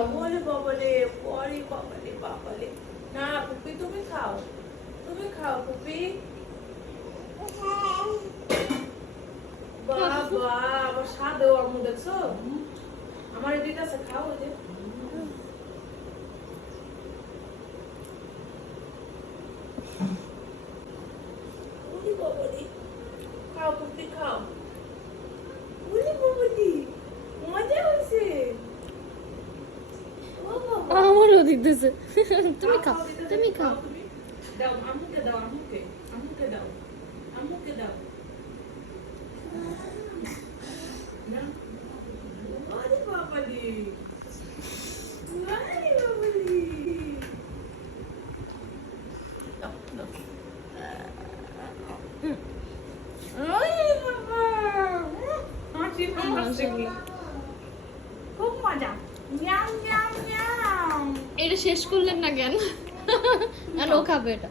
খাও বলে বাবালে, পরে বাবালে বাবালে। না পুপি তুমি খাও পুপি। বাবা আবার স্বাদ ওর মুখ দেখছো? আমার এদিকে আছে, খাও ওই যে। খাও পুপি খাও। মজা হয়েছে। আমারও দিতেছে। তুমি খাও, তুমি খাও। দাও আম্মুকে দাও, আম্মুকে দাও, আম্মুকে দাও। না আরে বাবালি, আরে বাবালি। দাও দাও। ওই বাবা, হাসি হাসি। খুব মজা। ঞ্যাম ঞ্যাম ঞ্যাম। এটা শেষ করলেন না কেন? আর ও খাবে এটা।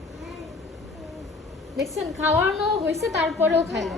দেখছেন খাওয়ানো হয়েছে তারপরেও খায় না।